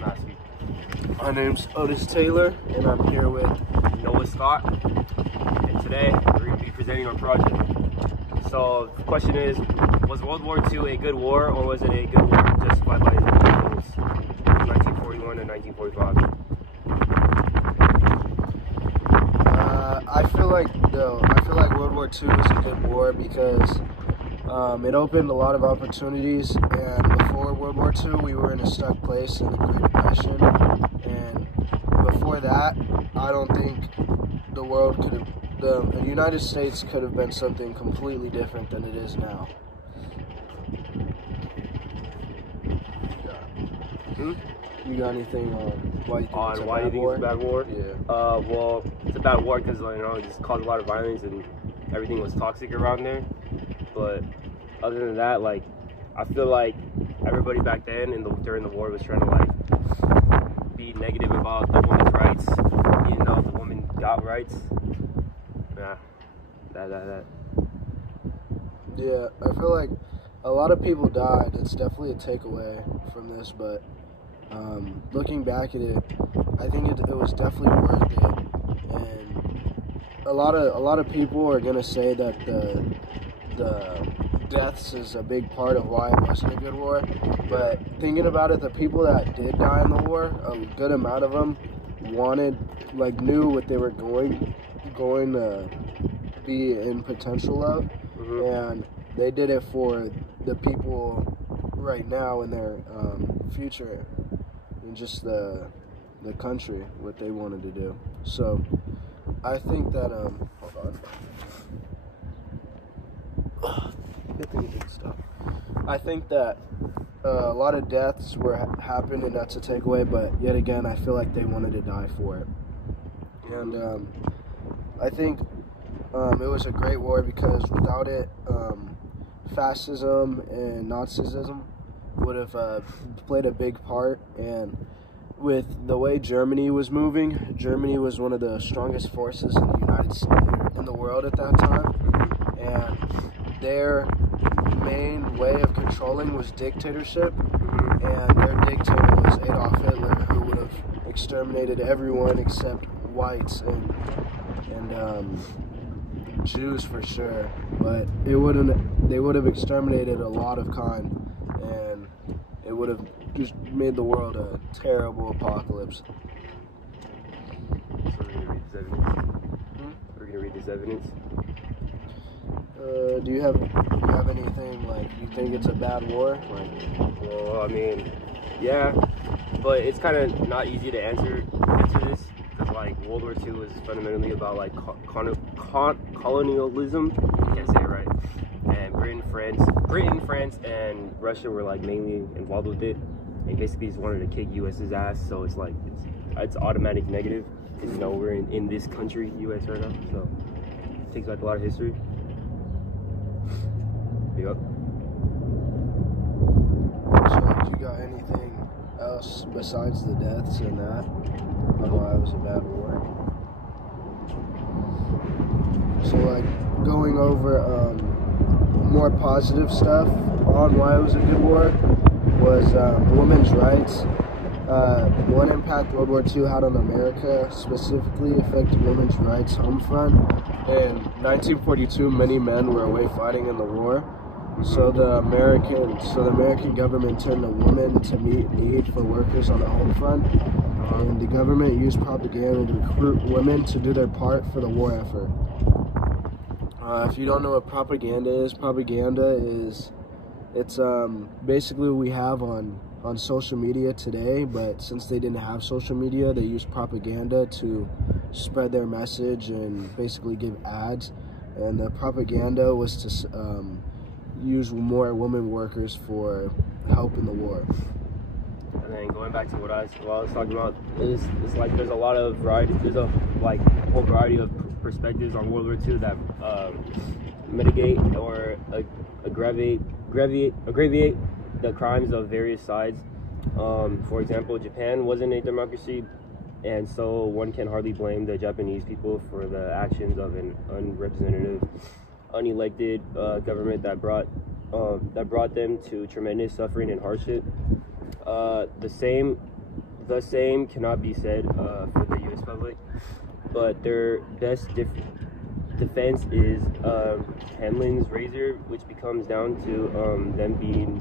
last week. My name's Otis Taylor, and I'm here with Noah Scott, and today we're going to be presenting our project. So the question is, was World War II a good war, or was it a good war justified by individuals from 1941 to 1945? I feel like World War II was a good war because it opened a lot of opportunities, and before World War II we were in a stuck place in the Great Depression, and before that I don't think the United States could have been something completely different than it is now. You got anything on why you think it's a bad war? Yeah. Well, it's a bad war because it just caused a lot of violence and everything was toxic around there. But other than that, I feel like everybody back then during the war was trying to be negative about the woman's rights, even though the woman got rights. Yeah, that. Yeah, I feel like a lot of people died. It's definitely a takeaway from this, but looking back at it, I think it was definitely worth it. And a lot of people are gonna say that the deaths is a big part of why it wasn't a good war. But thinking about it, the people that did die in the war, a good amount of them knew what they were going to be in potential of, and they did it for the people right now in their future, and just the country, what they wanted to do. So I think that hold on. I think that a lot of deaths happened, and that's a takeaway. But yet again, I feel like they wanted to die for it, and I think it was a great war because without it, fascism and Nazism would have played a big part. And with the way Germany was moving, Germany was one of the strongest forces in the world at that time, and their main way of controlling was dictatorship, and their dictator was Adolf Hitler, who would have exterminated everyone except whites and Jews for sure. But they would have exterminated a lot of kind, and it would have just made the world a terrible apocalypse. So we're gonna read this evidence. Do you have anything you think it's a bad war? Well, I mean, yeah, but it's kind of not easy to answer this because World War II was fundamentally about colonialism. I can't say it right. And Britain, France, and Russia were mainly involved with it. They basically just wanted to kick US's ass. So it's automatic negative because we're in this country, US right now. So it takes back a lot of history. Yep. So, do you got anything else besides the deaths and that on why it was a bad war? So, going over more positive stuff on why it was a good war was women's rights. One impact World War II had on America specifically affected women's rights home front. In 1942, many men were away fighting in the war. So the American government turned to women to meet need for workers on the home front, and the government used propaganda to recruit women to do their part for the war effort. If you don't know what propaganda is it's basically what we have on social media today, but since they didn't have social media, they used propaganda to spread their message and basically give ads, and the propaganda was to use more women workers for help in the war. And then going back to what I was talking about, is there's a lot of variety. There's a whole variety of perspectives on World War II that mitigate or aggravate the crimes of various sides. For example, Japan wasn't a democracy, and so one can hardly blame the Japanese people for the actions of an unrepresentative, unelected government that brought them to tremendous suffering and hardship. The same the same cannot be said for the U.S. public, but their best defense is Hamlin's razor, which becomes down to them being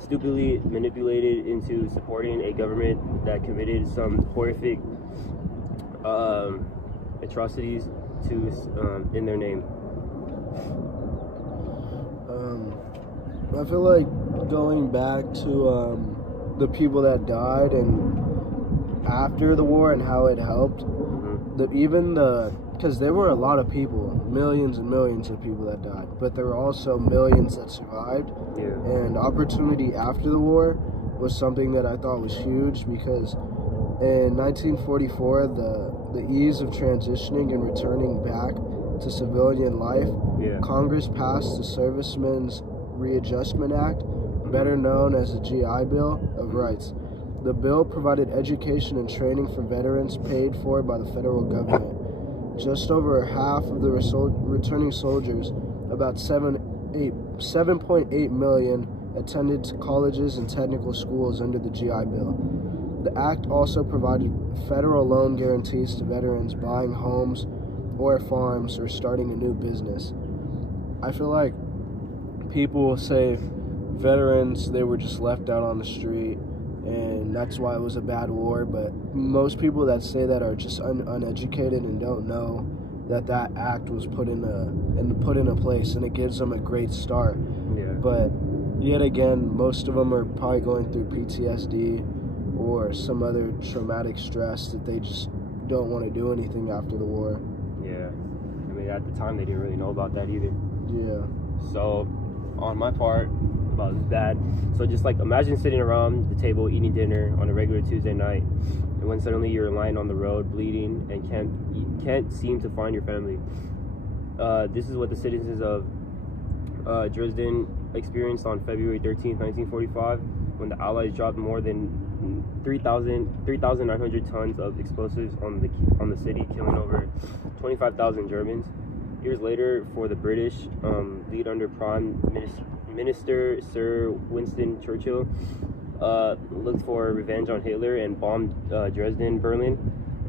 stupidly manipulated into supporting a government that committed some horrific atrocities to in their name. I feel like going back to the people that died and after the war and how it helped, because there were a lot of people, millions and millions of people that died, but there were also millions that survived. Yeah. And opportunity after the war was something that I thought was huge, because in 1944, the ease of transitioning and returning back to civilian life, Congress passed the Servicemen's Readjustment Act, better known as the GI Bill of Rights. The bill provided education and training for veterans paid for by the federal government. Just over half of the returning soldiers, about 7.8 million, attended colleges and technical schools under the GI Bill. The act also provided federal loan guarantees to veterans buying homes or farms or starting a new business. I feel like people say veterans, they were just left out on the street and that's why it was a bad war, but most people that say that are just uneducated and don't know that act was put in a place, and it gives them a great start. Yeah. But yet again, most of them are probably going through PTSD or some other traumatic stress that they just don't want to do anything after the war. Yeah. I mean, at the time they didn't really know about that either. Yeah. So on my part, about that, so just like imagine sitting around the table eating dinner on a regular Tuesday night, and when suddenly you're lying on the road bleeding and can't seem to find your family. This is what the citizens of Dresden experienced on February 13th, 1945, when the Allies dropped more than 3,900 tons of explosives on the city, killing over 25,000 Germans. Years later, for the British, lead under Prime Minister Sir Winston Churchill, looked for revenge on Hitler and bombed Dresden, Berlin,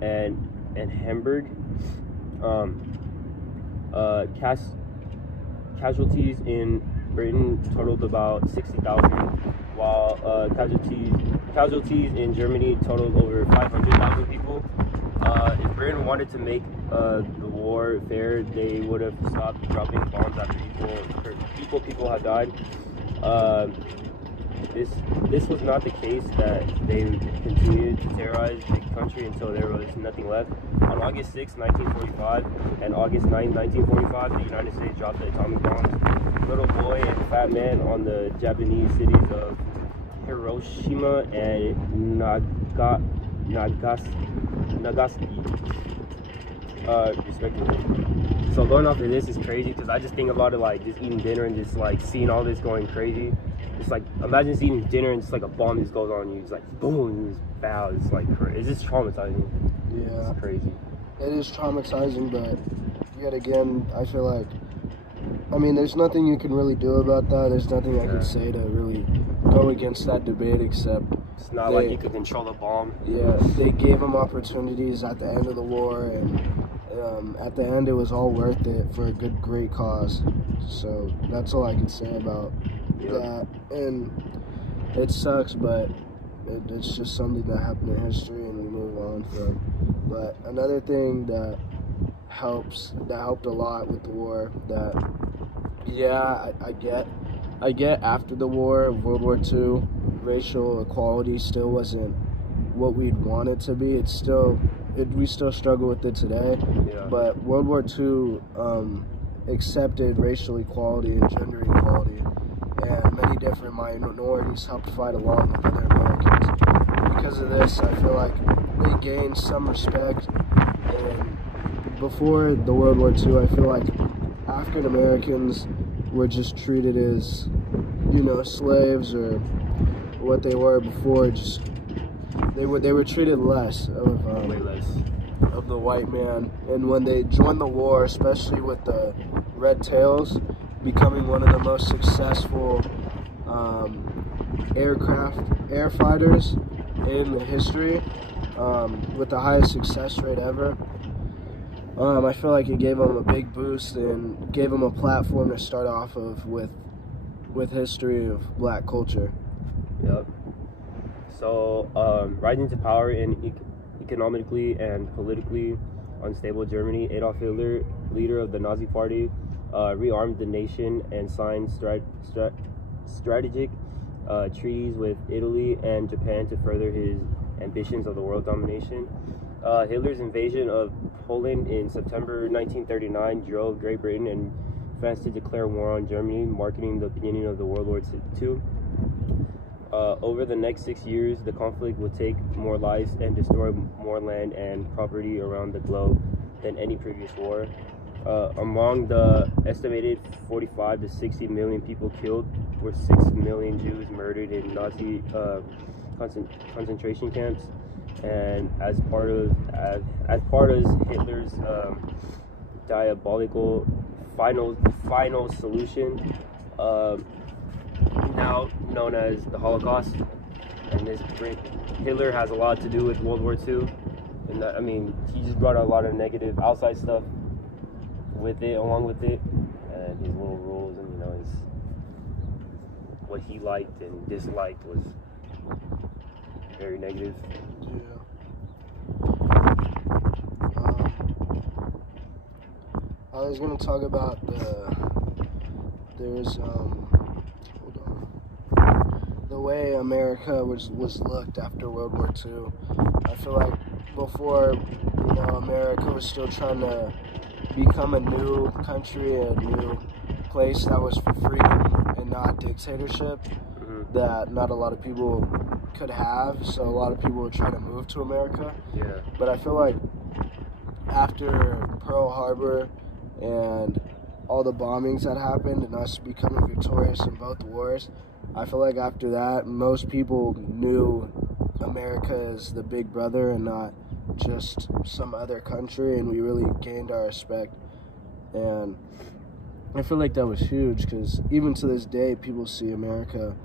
and Hamburg. Casualties in Britain totaled about 60,000, while casualties in Germany totaled over 500,000 people. If Britain wanted to make the war fair, they would have stopped dropping bombs after equal people had died. This was not the case, that they continued to terrorize the country until there was nothing left. On August 6, 1945 and August 9, 1945, the United States dropped the atomic bombs. Little boy and fat man on the Japanese cities of Hiroshima and Nagasaki, respectively. So going off of this is crazy, because I just think about it like just eating dinner and just like seeing all this going crazy. It's like, imagine just eating dinner and just like a bomb just goes on you. It's like boom, and it's bad. It's like it's just traumatizing. Yeah, it's crazy. It is traumatizing, but yet again, I feel like, I mean, there's nothing you can really do about that. There's nothing I can say to really go against that debate, except it's not like you could control a bomb. Yeah, they gave them opportunities at the end of the war, and at the end it was all worth it for a great cause. So that's all I can say about that. And it sucks, but it's just something that happened in history, and we move on from. But another thing that helped a lot with the war, that I get after the war, World War II, racial equality still wasn't what we'd want it to be. We still struggle with it today. Yeah. But World War II accepted racial equality and gender equality, and many different minorities helped fight along with other Americans. Because of this, I feel like they gained some respect. And before the World War II, I feel like African Americans were just treated as, slaves, or what they were before. Just they were treated less of the white man. And when they joined the war, especially with the Red Tails becoming one of the most successful air fighters, in history, with the highest success rate ever. I feel like it gave them a big boost and gave them a platform to start off of with history of black culture. Yep. So, rising to power in economically and politically unstable Germany, Adolf Hitler, leader of the Nazi Party, rearmed the nation and signed strategic treaties with Italy and Japan to further his ambitions of the world domination. Hitler's invasion of Poland in September 1939 drove Great Britain and France to declare war on Germany, marking the beginning of the World War II. Over the next 6 years, the conflict would take more lives and destroy more land and property around the globe than any previous war. Among the estimated 45 to 60 million people killed were 6 million Jews murdered in Nazi concentration camps. And as part of Hitler's diabolical final solution, now known as the Holocaust, and Hitler has a lot to do with World War II, and that, I mean, he just brought a lot of negative outside stuff with it, along with it, and his little rules, and his what he liked and disliked was very negative. Yeah. I was gonna talk about the way America was looked after World War II. I feel like before, America was still trying to become a new country, a new place that was for freedom and not dictatorship, that not a lot of people could have, so a lot of people were trying to move to America. Yeah. But I feel like after Pearl Harbor and all the bombings that happened and us becoming victorious in both wars, I feel like after that, most people knew America as the big brother and not just some other country, and we really gained our respect. And I feel like that was huge, because even to this day, people see America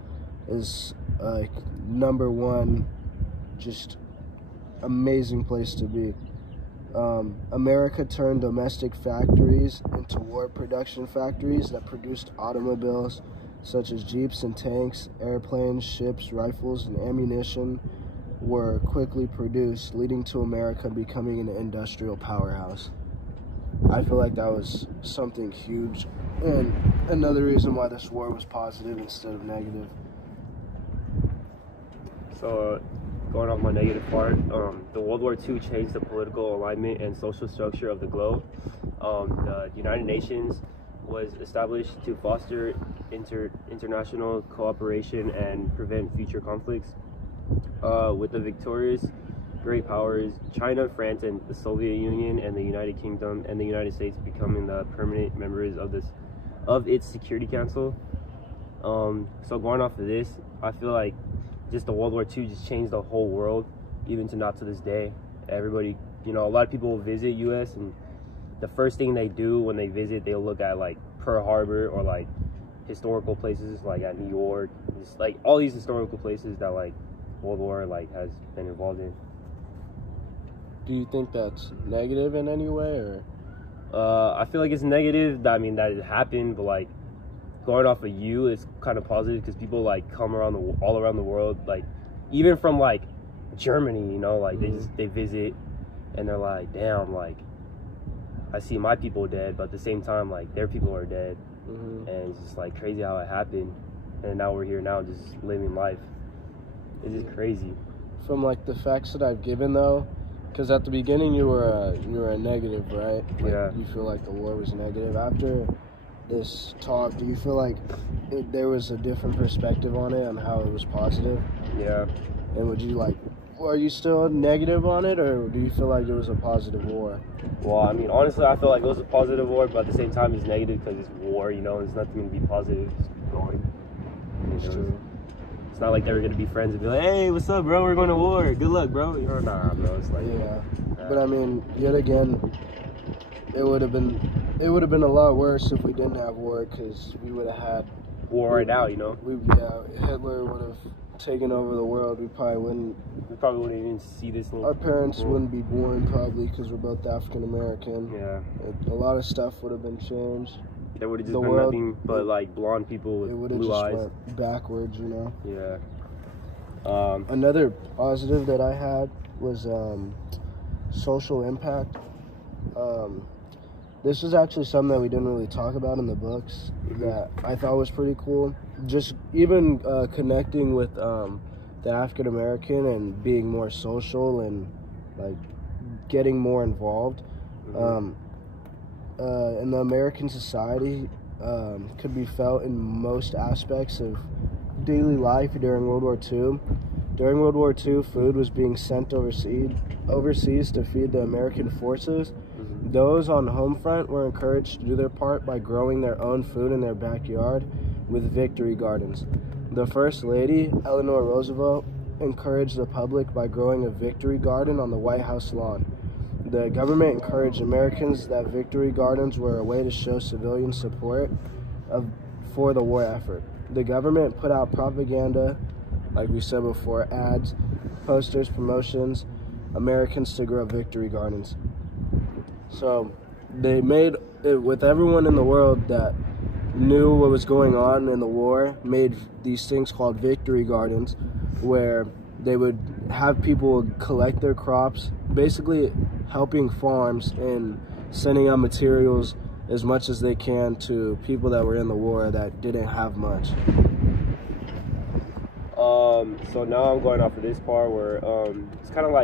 as like number one, just amazing place to be. America turned domestic factories into war production factories that produced automobiles such as jeeps and tanks, airplanes, ships, rifles, and ammunition were quickly produced, leading to America becoming an industrial powerhouse. I feel like that was something huge, and another reason why this war was positive instead of negative. So, going off my negative part, the World War II changed the political alignment and social structure of the globe. The United Nations was established to foster international cooperation and prevent future conflicts. With the victorious great powers, China, France, and the Soviet Union, and the United Kingdom, and the United States becoming the permanent members of its Security Council. So going off of this, I feel like just the World War II just changed the whole world, even to not to this day. Everybody, a lot of people will visit U.S. and the first thing they do when they visit, they'll look at like Pearl Harbor or like historical places like at New York, just like all these historical places that like World War has been involved in. Do you think that's negative in any way, or? I feel like it's negative. That it happened, but like going off of you, it's kind of positive because people like come all around the world, like even from like Germany, like they visit and they're like, damn, like I see my people dead, but at the same time like their people are dead, and it's just like crazy how it happened, and now we're here now just living life. It's just crazy. From like the facts that I've given though, because at the beginning you were a negative, right? Like, yeah. You feel like the war was negative. After this talk, do you feel like there was a different perspective on it, on how it was positive? Yeah. And would you are you still negative on it, or do you feel like it was a positive war? Well, honestly, I feel like it was a positive war, but at the same time it's negative because it's war, there's nothing to be positive going. It's true. It's not like they were going to be friends and be like, hey, what's up, bro? We're going to war. Good luck, bro. Nah, bro. It's like... Yeah. But, yet again, it would have been a lot worse if we didn't have war, because we would have had... war right now, Hitler would have taken over the world, we probably wouldn't even see this little. Our parents wouldn't be born probably because we're both African American. Yeah. A lot of stuff would have been changed. There would have just been nothing but like blonde people with blue eyes. Went backwards, you know. Yeah. Another positive that I had was social impact. This is actually something that we didn't really talk about in the books that I thought was pretty cool. Just even connecting with the African American and being more social and like getting more involved in the American society could be felt in most aspects of daily life during World War II. During World War II, food was being sent overseas to feed the American forces. Those on the home front were encouraged to do their part by growing their own food in their backyard with victory gardens. The First Lady, Eleanor Roosevelt, encouraged the public by growing a victory garden on the White House lawn. The government encouraged Americans that victory gardens were a way to show civilian support for the war effort. The government put out propaganda, like we said before, ads, posters, promotions, Americans to grow victory gardens. So they made it with everyone in the world that knew what was going on in the war, made these things called victory gardens where they would have people collect their crops, basically helping farms and sending out materials as much as they can to people that were in the war that didn't have much. So now I'm going off of this part where it's kind of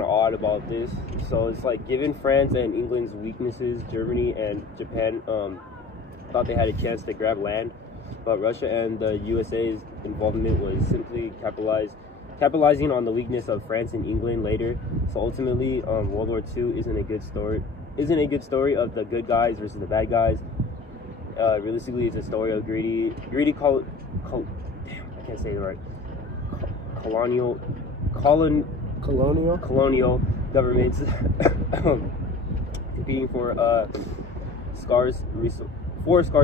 odd about this. So it's like, given France and England's weaknesses, Germany and Japan thought they had a chance to grab land, but Russia and the USA's involvement was simply capitalizing on the weakness of France and England later. So ultimately, World War II isn't a good story of the good guys versus the bad guys. Realistically, it's a story of greedy I can't say it right. Colonial governments competing for scarce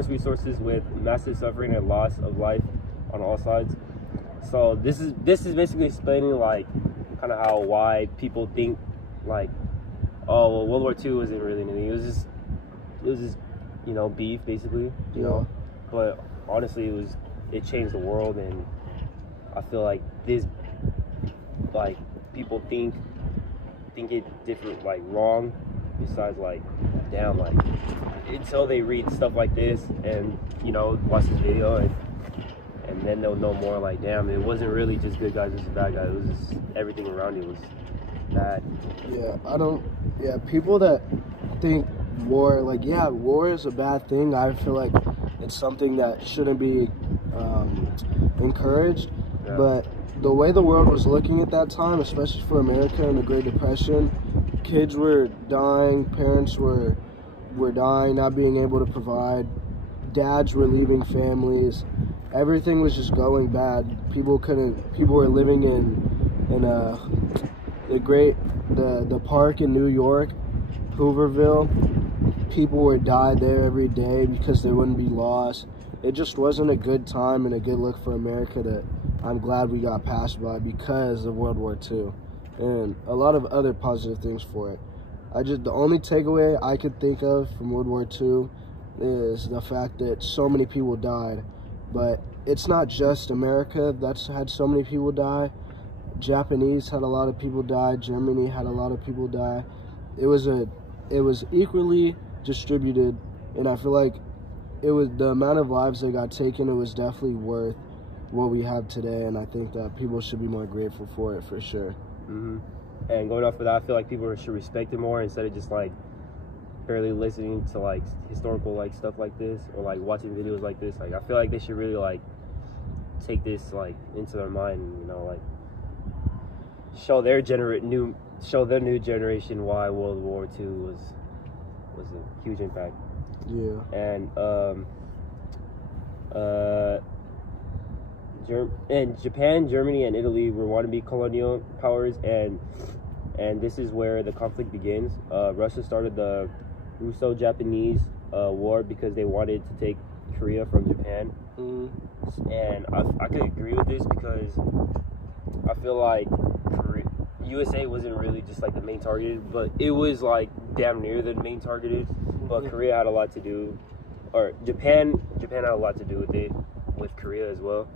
resources with massive suffering and loss of life on all sides. So this is basically explaining like kind of why people think like, oh well, World War II wasn't really anything. It was just beef basically, you know. But honestly, it changed the world, and I feel like people think it different, like wrong, besides like, damn, like until they read stuff like this and watch this video and then they'll know more, like, damn, it wasn't really just good guys versus bad guys, it was just everything around it was bad. People that think war is a bad thing, I feel like it's something that shouldn't be encouraged. But the way the world was looking at that time, especially for America in the Great Depression, kids were dying, parents were dying, not being able to provide, dads were leaving families, everything was just going bad. People were living in the park in New York, Hooverville. People would die there every day because they wouldn't be lost. It just wasn't a good time and a good look for America that I'm glad we got passed by because of World War II and a lot of other positive things for it. The only takeaway I could think of from World War II is the fact that so many people died. But it's not just America that's had so many people die. Japanese had a lot of people die. Germany had a lot of people die. It was equally distributed, and I feel like it was the amount of lives that got taken. It was definitely worth what we have today, and I think that people should be more grateful for it for sure. And going off of that, I feel like people should respect it more instead of just like barely listening to like historical like stuff like this or like watching videos like this. Like I feel like they should really like take this like into their mind, like show their new generation why World War II was a huge impact. And Japan, Germany, and Italy were wannabe colonial powers, and this is where the conflict begins. Russia started the Russo-Japanese War because they wanted to take Korea from Japan. Mm-hmm. And I could agree with this because I feel like USA wasn't really just like the main targeted, but it was like damn near the main targeted. But Korea had a lot to do, or Japan had a lot to do with it, with Korea as well.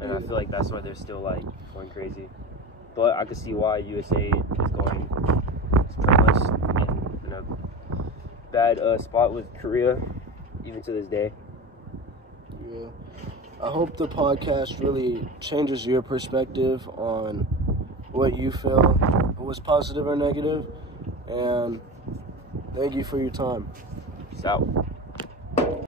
And I feel like that's why they're still like going crazy. But I could see why USA is going pretty much in a bad spot with Korea, even to this day. Yeah. I hope the podcast really changes your perspective on what you feel was positive or negative. And thank you for your time. Peace out.